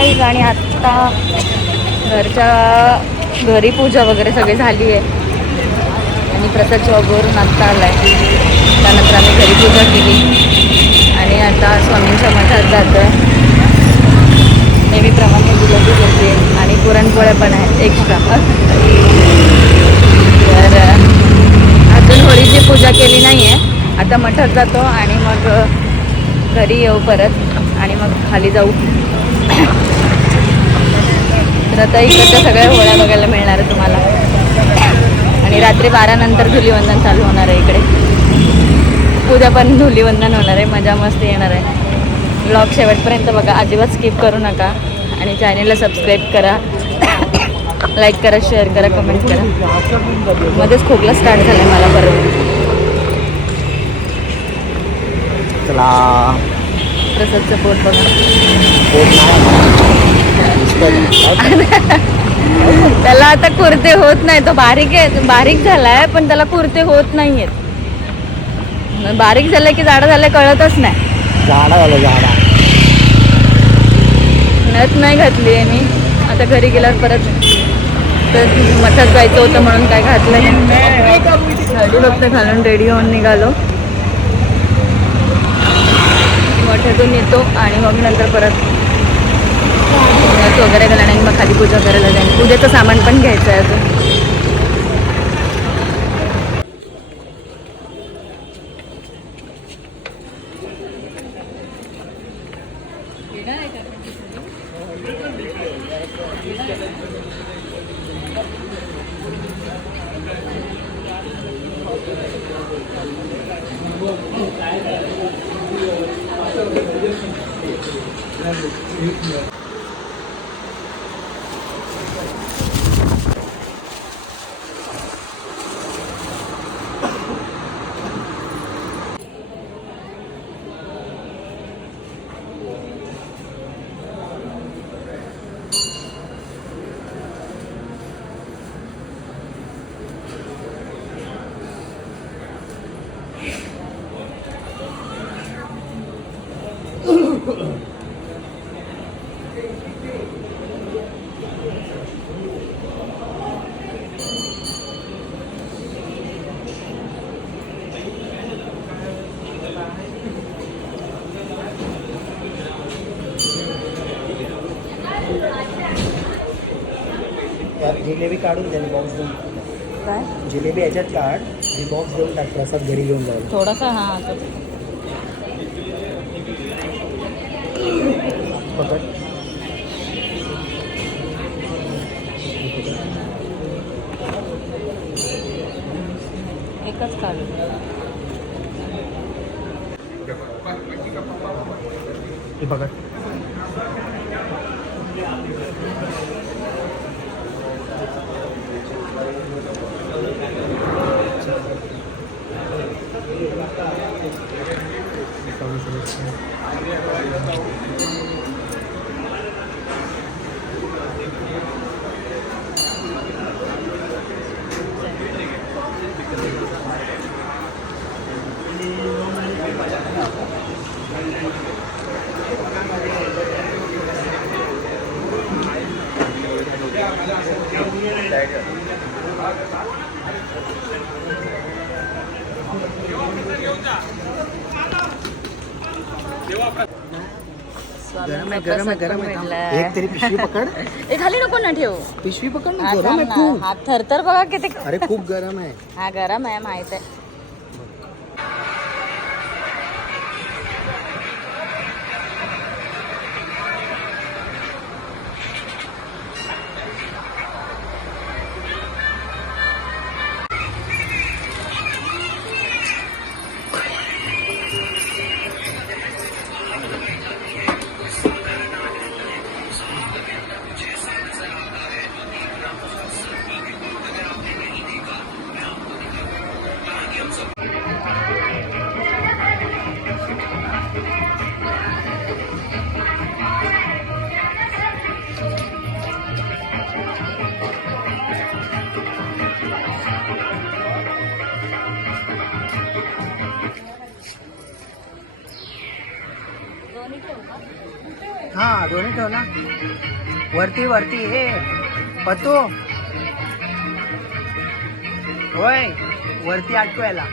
Guys. आणि आत्ता घरच्या घरी पूजा वगैरे सगळी झाली आहे आणि प्रसाद जॉबवरून आत्ता आला आहे. त्यानंतर आम्ही घरी पूजा केली आणि आता स्वामींच्या मठात जातो आहे. नेहमीप्रमाणे जिलेबी घेतली आणि पुरणपोळ्या पण आहेत एक्स्ट्रा. तर अजून होळीची पूजा केली नाही आहे. आता मठात जातो आणि मग घरी येऊ परत आणि मग खाली जाऊ. तर आता इकडच्या सगळ्या होळ्या बघायला मिळणार आहे तुम्हाला. आणि रात्री 12 नंतर धुलीवंदन चालू होणार आहे इकडे. उद्या पण धुलीवंदन होणार आहे. मजा मस्त येणार आहे. ब्लॉग शेवटपर्यंत बघा, अजिबात स्किप करू नका आणि चॅनेलला सबस्क्राईब करा, लाईक करा, शेअर करा, कमेंट करा. मध्येच खोकला स्टार्ट झाला आहे मला बरोबर. चला प्रसादचं पोट बघा. त्याला आता कुर्ते होत नाही. तो बारीक झालाय पण त्याला कुर्ते होत नाहीयेत. बारीक झालं की जाडा झालं कळतच नाही. जाडा नथ नाही घातली आहे मी. आता घरी गेल्यावर परत तर मठात जायचं होतं म्हणून काय घातलं नाही. साडी फक्त घालून रेडी होऊन निघालो. मठातून येतो आणि मग नंतर परत नथ वगैरे घालणार आणि मग खाली पूजा करायला जाईल. पूजेचं सामान पण घ्यायचं आहे अजून. जिलेबी काढून द्या, बॉक्स देऊन. काय जिलेबी याच्यात काढ आणि बॉक्स देऊन टाक. प्रसाद घरी घेऊन जाऊ थोडासा. हां पकड. एकच काढू. हे पकड. गरम आहे. एक तरी पिशवी पकड. खाली नको ना ठेवू. पिशवी पकड ना, गरम आहे खूप. हात थरथर बघा किती. अरे खूप गरम आहे. हा गरम आहे माहित आहे. हा दोन्ही ठेव ना. वरती वरती हे पतू होय वरती आटवायला.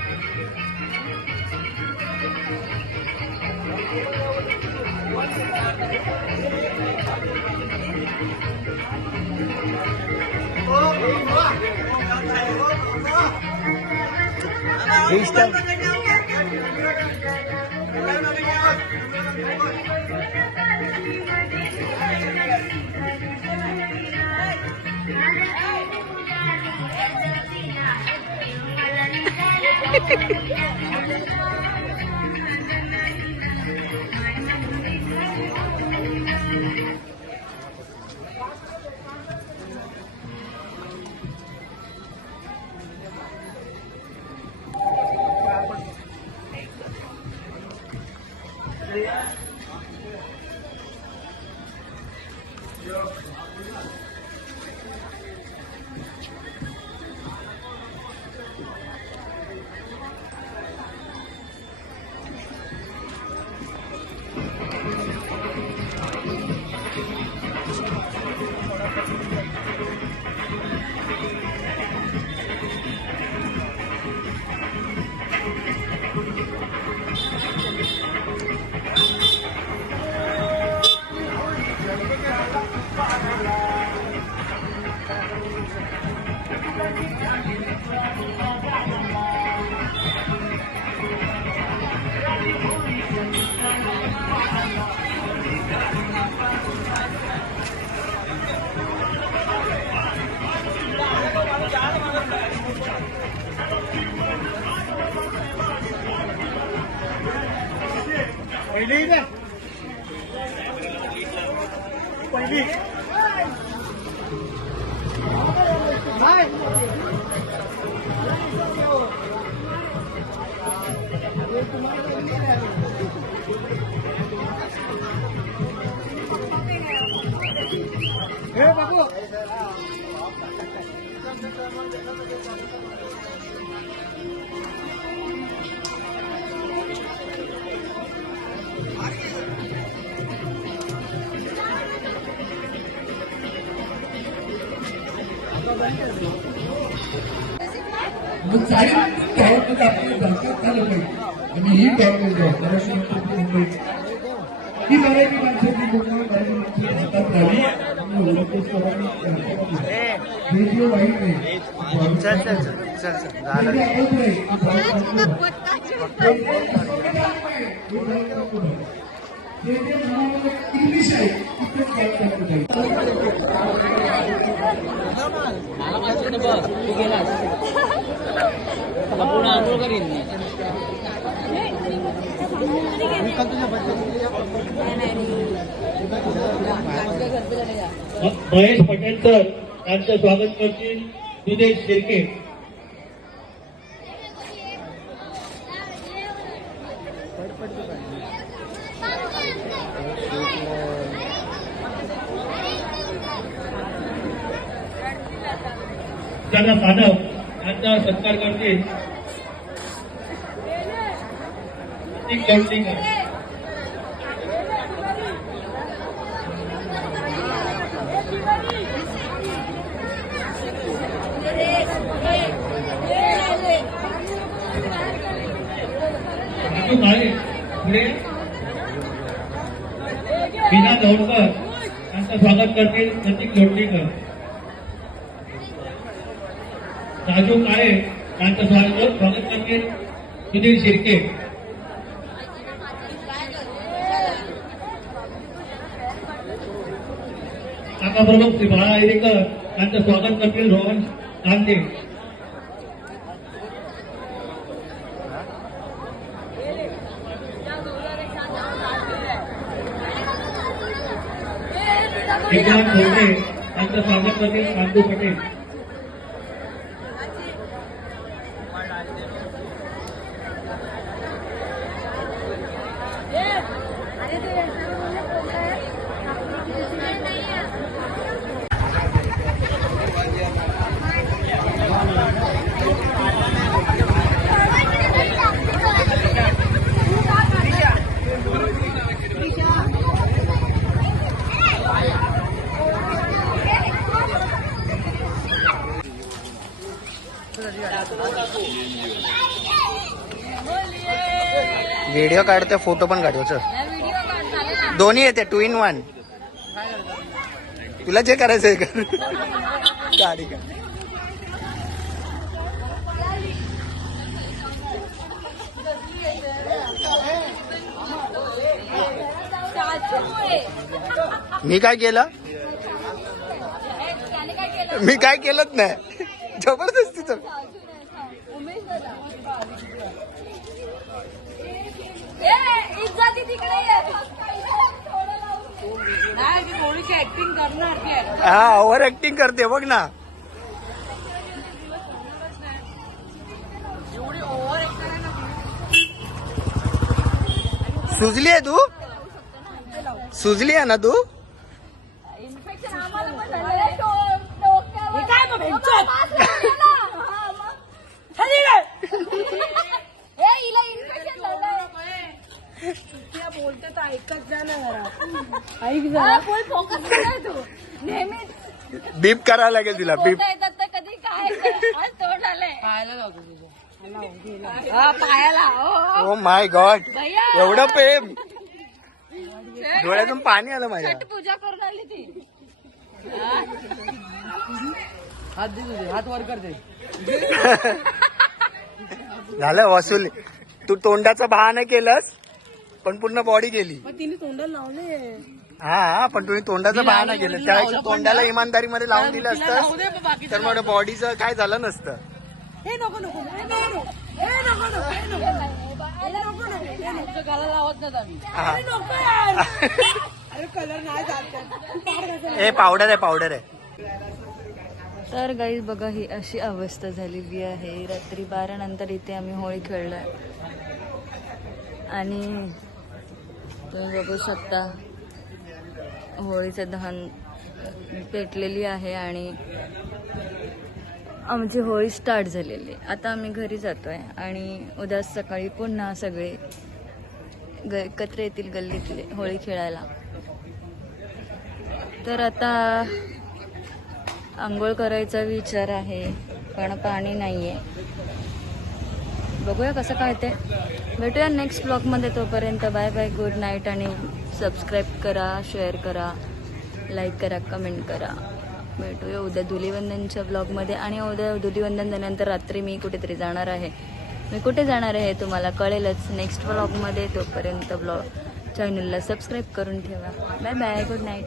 पहिली हे बाबू गव्हर्नमेंट आपली दहशत झालं पाहिजे आणि ही गव्हर्नमेंट महाराष्ट्र मुंबईची ही मराठी माणसाची लोकं मराठी माणसाची हातात राहिली रेडिओ वाईट नाही इंग्लिश आहे महेश पटेल सर यांचं स्वागत करतील निदेश शिर्के. त्यांना साधव यांचा सत्कार करतील पुढे विना दौडकर यांचं स्वागत करतील प्रतीक लोटणीकर. राजू काळे यांचं स्वागत करतील सुधीर शिर्के. काका प्रमुख श्री बाळा ऐरेकर यांचं स्वागत करतील रोहन कांदे. विक्रांत धोंडे यांचं स्वागत करतील कांदू पटेल. व्हिडिओ काढते फोटो पण काढतो चल. दोन्ही येते 2 in 1. तुला जे करायचंय कर. गाडी का मी काय केलं मी काय केलंच नाही जबरदस्तीच. ऍक्टिंग करणार हा ओव्हर ऍक्टिंग करते बघ ना. सुजली आहे तू सुजली आहे ना तू. बोलते तर ऐकत जा ना जरा. ऐक जरा फोकस कर तू नेहमी. बीप करावं लागेल तिला बीप. येतात तर कधी काय आज तोंड आलंय पायाला लावतो तुझ्या. पायाला. ओ माय गॉड भैया. एवढं प्रेम डोळ्यातून पाणी आलं माझ्या. छट पूजा करून आली ती. हात दे तुझे हात वर करते. झालं वसूल. तू तोंडाचा बहाणा केलंस पण पूर्ण बॉडी गेली. तिने तोंडाला लावले. हा पण तुम्ही तोंडाचा बहाणा केलं त्यावेळेस तोंडाला इमानदारीमध्ये लावून दिलं असतं तर मग बॉडीचं काय झालं नसतं. हे पावडर आहे. तर गाईज बघा ही अशी अवस्था झालेली आहे. रात्री 12 नंतर इथे आम्ही होळी खेळलोय आणि तुम्ही बघू शकता होळीचं दहन पेटलेली आहे आणि आमची होळी स्टार्ट झालेली. आता आम्ही घरी जातोय आणि उद्या सकाळी पुन्हा सगळे एकत्र येतील गल्लीतले होळी खेळायला. तर आता आंघोळ करायचा विचार आहे पण पाणी नाहीये. बघूया कसं काय ते. भेटूया नेक्स्ट ब्लॉगमध्ये. तोपर्यंत बाय बाय गुड नाईट आणि सबस्क्राईब करा शेअर करा लाईक करा कमेंट करा. भेटूया उद्या धुलीवंदनच्या ब्लॉगमध्ये. आणि उद्या धुलीवंदन झाल्यानंतर रात्री मी कुठेतरी जाणार आहे. मी कुठे जाणार आहे तुम्हाला कळेलच नेक्स्ट ब्लॉगमध्ये. तोपर्यंत चॅनलला सबस्क्राईब करून ठेवा. Bye bye good night.